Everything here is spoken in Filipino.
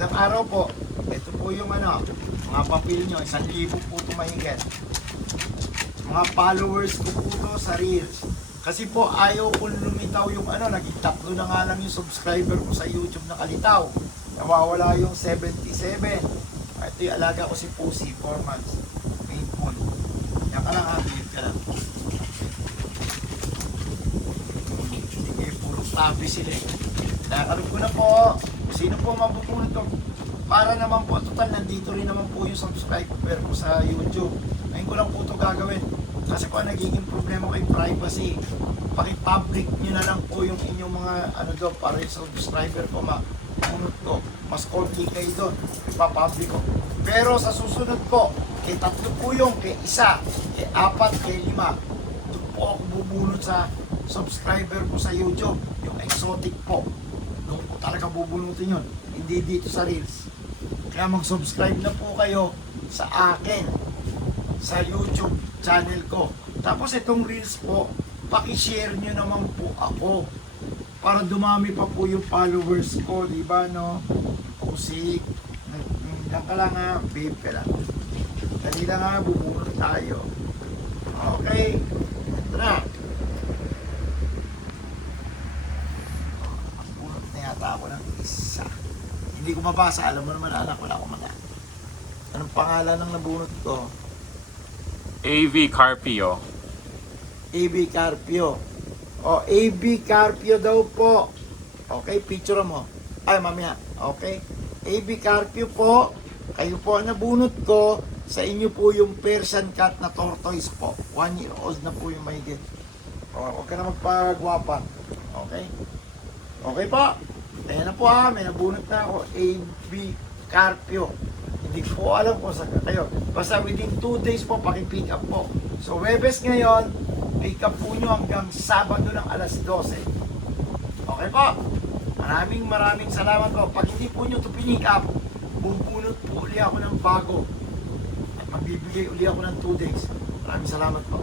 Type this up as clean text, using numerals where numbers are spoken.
Magandang araw po. Ito po yung ano, mga papel nyo. 1,000 po ito mahigit. Mga followers ko po ito sa Reels. Kasi po ayaw kong lumitaw yung ano, naging 3 na nga lang yung subscriber ko sa YouTube na kalitaw. Nawawala yung 77. Ito yung alaga ko si Pussy, 4 months. Painful. Yan ka lang ha, bilip ka lang. Sige, puro tabi sila eh. Nakakalog ko na po. Sino po mabupulot to? Para naman po, total, nandito rin naman po yung subscriber ko sa YouTube. Ngayon ko lang po ito gagawin. Kasi po nagiging problema kay privacy. Paki-public nyo na lang po yung inyong mga ano doon para yung subscriber ko mapunot ko. Mas konti kayo doon. Ipapublic ko. Pero sa susunod po, kay 3 po yung, kay 1, kay 4, kay 5. Doon po ako bubunot sa subscriber ko sa YouTube. Yung exotic po. Doon po talaga bubunutin yun. Hindi dito sa Reels. Kaya mag-subscribe na po kayo sa akin. Sa YouTube channel ko. Tapos itong Reels po, paki-share nyo naman po ako. Para dumami pa po yung followers ko. Diba no? Pusik. Lang ka lang ha. Babe ka lang. Dali lang ha. Bubunot tayo. Okay. Ito na. Ako ng isa. Hindi ko mabasa. Alam mo naman anak, wala akong mata. Anong pangalan ng nabunot ko? AV Carpio. AB Carpio. O, AB Carpio daw po. Okay, picture mo. Ay, mamaya. Okay. AB Carpio po. Kayo po ang nabunot ko. Sa inyo po yung Persian cat na tortoise po. 1 year old na po yung mahigit. O, huwag ka na magpagwapan. Okay? Okay po. Ayan na po ha, may nabunot na ako, AB Carpio. Hindi ko alam kung saan kayo. Basta within 2 days po, paki-pick up po. So, Webes ngayon, pick up po nyo hanggang Sabado ng alas 12. Okay po? Maraming salamat po. Pag hindi po nyo ito pinick up, bubunot po uli ako ng bago. At magbibigay uli ako ng 2 days. Maraming salamat po.